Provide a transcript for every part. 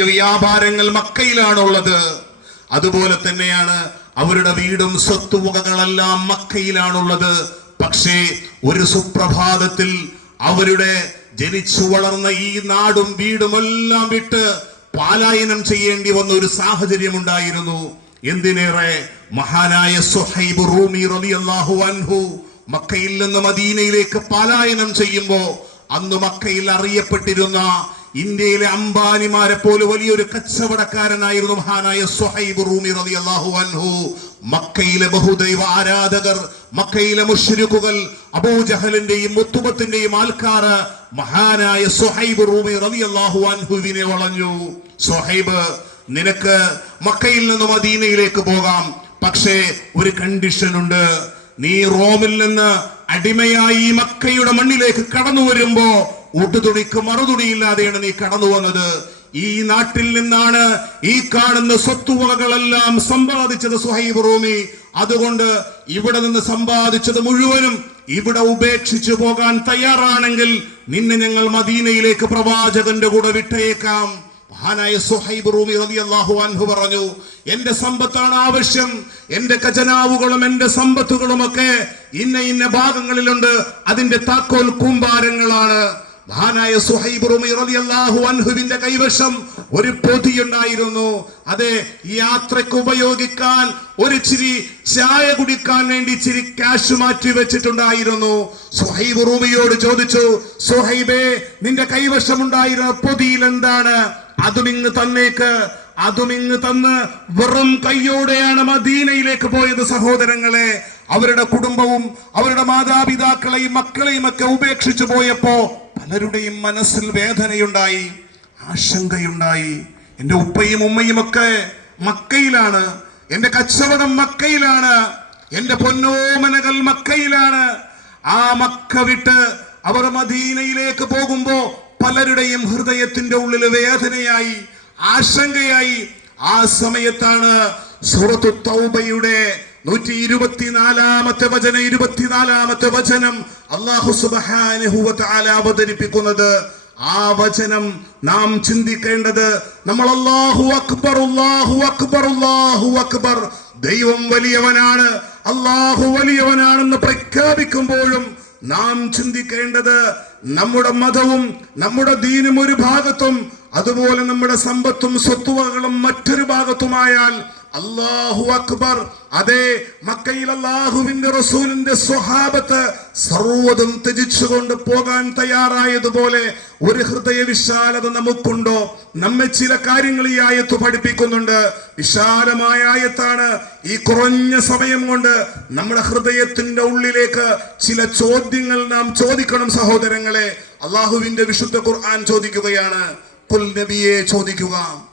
വ്യാപാരങ്ങൾ മക്കയിലാണുള്ളത്. അതുപോലെ തന്നെയാണ് അവരുടെ വീടും സ്വത്തുവകകളെല്ലാം മക്കയിലാണുള്ളത്. പക്ഷേ ഒരു സുപ്രഭാതത്തിൽ അവരുടെ ജനിച്ചു വളർന്ന ഈ നാടും വീടും എല്ലാം വിട്ട് പാലായനം ചെയ്യേണ്ടി വന്ന ഒരു സാഹചര്യം ഉണ്ടായിരുന്നു എന്തിനേറെ? മഹാനായ സുഹൈബ് റൂമി റബി അള്ളാഹു അൻഹു മക്കയിൽ നിന്ന് മദീനയിലേക്ക് പാലായനം ചെയ്യുമ്പോൾ അന്ന് മക്കയിൽ അറിയപ്പെട്ടിരുന്ന ഇന്ത്യയിലെ അംബാനിമാരെ പോലെ വലിയൊരു കച്ചവടക്കാരനായിരുന്നു മഹാനായ സുഹൈബ് റൂമി റതി അള്ളാഹു അൻഹു. മക്കയിലെ ബഹുദൈവ ആരാധകർ മക്കയിലെ മുഷ്രിഖുകൾ അബൂജഹലിന്റെയും മുത്തുബത്തിന്റെയും ആൾക്കാർ മഹാനായ സുഹൈബ് റൂമി റതി അള്ളാഹു അൻഹുവിനെ വളഞ്ഞു. സുഹൈബ് നിനക്ക് മക്കയിൽ നിന്ന് മദീനയിലേക്ക് പോകാം. പക്ഷേ ഒരു കണ്ടീഷൻ ഉണ്ട്. നീ റോമിൽ നിന്ന് അടിമയായി മക്കയുടെ മണ്ണിലേക്ക് കടന്നു വരുമ്പോ ഊട്ടുതുണിക്ക് മറുതുണിയില്ലാതെയാണ് നീ കടന്നു വന്നത്. ഈ നാട്ടിൽ നിന്നാണ് ഈ കാണുന്ന സ്വത്തുവകകളെല്ലാം സമ്പാദിച്ചത് സുഹൈബ് റൂമി. അതുകൊണ്ട് ഇവിടെ നിന്ന് സമ്പാദിച്ചത് മുഴുവനും ഇവിടെ ഉപേക്ഷിച്ചു പോകാൻ തയ്യാറാണെങ്കിൽ നിന്നെ ഞങ്ങൾ മദീനയിലേക്ക് പ്രവാചകന്റെ കൂടെ വിട്ടേക്കാം. മഹാനായ സുഹൈബ് റൂമി റളിയല്ലാഹു അൻഹു പറഞ്ഞു എന്റെ സമ്പത്താണ് ആവശ്യം. എന്റെ ഖജനാവുകളും എന്റെ സമ്പത്തുകളും ഒക്കെ ഇന്ന ഇന്ന ഭാഗങ്ങളിലുണ്ട്. അതിന്റെ താക്കോൽ കൂമ്പാരങ്ങളാണ്. മഹാനായ സുഹൈബ് അൻഹുവിന്റെ കൈവശം ഒരു പൊതിയുണ്ടായിരുന്നു. അതെ യാത്രയ്ക്ക് ഉപയോഗിക്കാൻ ഒരു ചിരി ചായ കുടിക്കാൻ വേണ്ടി ചിരി ക്യാഷ് മാറ്റി വെച്ചിട്ടുണ്ടായിരുന്നു. സുഹൈബ് റൂമിയോട് ചോദിച്ചു സുഹൈബേ നിന്റെ കൈവശം ഉണ്ടായിരുന്ന പൊതിയിൽ എന്താണ്? അതുമിങ്ങ് തന്നേക്ക്. അതുമിങ്ങ് തന്ന് വെറും കയ്യോടെയാണ് മദീനയിലേക്ക് പോയത് സഹോദരങ്ങളെ. അവരുടെ കുടുംബവും അവരുടെ മാതാപിതാക്കളെയും മക്കളെയും ഒക്കെ ഉപേക്ഷിച്ചു പോയപ്പോ പലരുടെയും മനസ്സിൽ വേദനയുണ്ടായി ആശങ്കയുണ്ടായി. എന്റെ ഉപ്പയും ഉമ്മയും ഒക്കെ മക്കയിലാണ്. എന്റെ കച്ചവടം മക്കയിലാണ്. എന്റെ പൊന്നോമനകൾ മക്കയിലാണ്. ആ മക്ക വിട്ട് അവർ മദീനയിലേക്ക് പോകുമ്പോൾ പലരുടെയും ഹൃദയത്തിന്റെ ഉള്ളിൽ വേദനയായി ആശങ്കയായി. ആ സമയത്താണ് സുഹൃത്തു തൗബയുടെ നൂറ്റി ഇരുപത്തിനാലാമത്തെ വചനം ഇരുപത്തിനാലാമത്തെ വചനം അള്ളാഹു തആല അവതരിപ്പിക്കുന്നത്. ആ വചനം നാം ചിന്തിക്കേണ്ടത് നമ്മൾ അല്ലാഹു അക്ബർ അല്ലാഹു അക്ബർ അല്ലാഹു അക്ബർ. ദൈവം വലിയവനാണ് അള്ളാഹു വലിയവനാണെന്ന് പ്രഖ്യാപിക്കുമ്പോഴും നാം ചിന്തിക്കേണ്ടത് നമ്മുടെ മതവും നമ്മുടെ ദീനും ഒരു ഭാഗത്തും അതുപോലെ നമ്മുടെ സമ്പത്തും സ്വത്തുവകളും മറ്റൊരു ഭാഗത്തുമായാൽ അള്ളാഹു അക്ബർ. അതെ മക്കയിൽ അള്ളാഹുവിന്റെ റസൂലിന്റെ സ്വഹാബത്ത് സർവതും ത്യജിച്ചുകൊണ്ട് പോകാൻ തയ്യാറായതുപോലെ ഒരു ഹൃദയ വിശാലത നമുക്കുണ്ടോ? നമ്മെ ചില കാര്യങ്ങൾ ഈ ആയത്ത് പഠിപ്പിക്കുന്നുണ്ട്. വിശാലമായ ആയത്താണ് ഈ കുറഞ്ഞ സമയം കൊണ്ട് നമ്മുടെ ഹൃദയത്തിന്റെ ഉള്ളിലേക്ക് ചില ചോദ്യങ്ങൾ നാം ചോദിക്കണം സഹോദരങ്ങളെ. അള്ളാഹുവിന്റെ വിശുദ്ധ ഖുർആൻ ചോദിക്കുകയാണ്. നബിയെ ചോദിക്കുക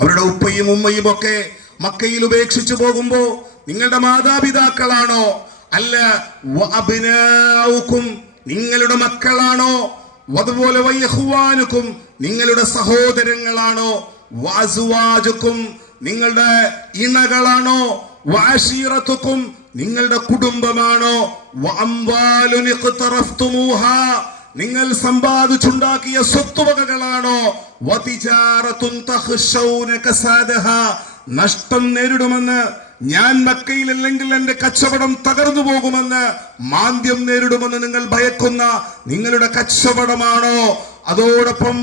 അവരുടെ ഉപ്പയും ഉമ്മയും ഒക്കെ മക്കയിൽ ഉപേക്ഷിച്ചു പോകുമ്പോ നിങ്ങളുടെ മാതാപിതാക്കളാണോ? അല്ല നിങ്ങളുടെ മക്കളാണോ? അതുപോലെ വയഹുവാനുക്കും നിങ്ങളുടെ സഹോദരങ്ങളാണോ? വാസുവാജുക്കും നിങ്ങളുടെ ഇണകളാണോ? വാഷീറത്തുക്കും നിങ്ങളുടെ കുടുംബമാണോ? നിങ്ങൾ സമ്പാദിച്ചുണ്ടാക്കിയ സ്വത്തുവകകളാണോ? നഷ്ടം നേരിടുമെന്ന് ഞാൻ മക്കയിലല്ലെങ്കിൽ എന്റെ കച്ചവടം തകർന്നു പോകുമെന്ന് മാന്ദ്യം നേരിടുമെന്ന് നിങ്ങൾ ഭയക്കുന്ന നിങ്ങളുടെ കച്ചവടമാണോ? അതോടൊപ്പം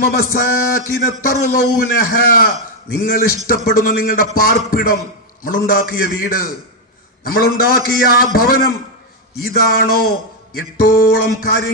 നിങ്ങൾ ഇഷ്ടപ്പെടുന്ന നിങ്ങളുടെ പാർപ്പിടം നമ്മളുണ്ടാക്കിയ വീട് നമ്മളുണ്ടാക്കിയ ആ ഭവനം ഇതാണോ എട്ടോളം കാര്യങ്ങൾ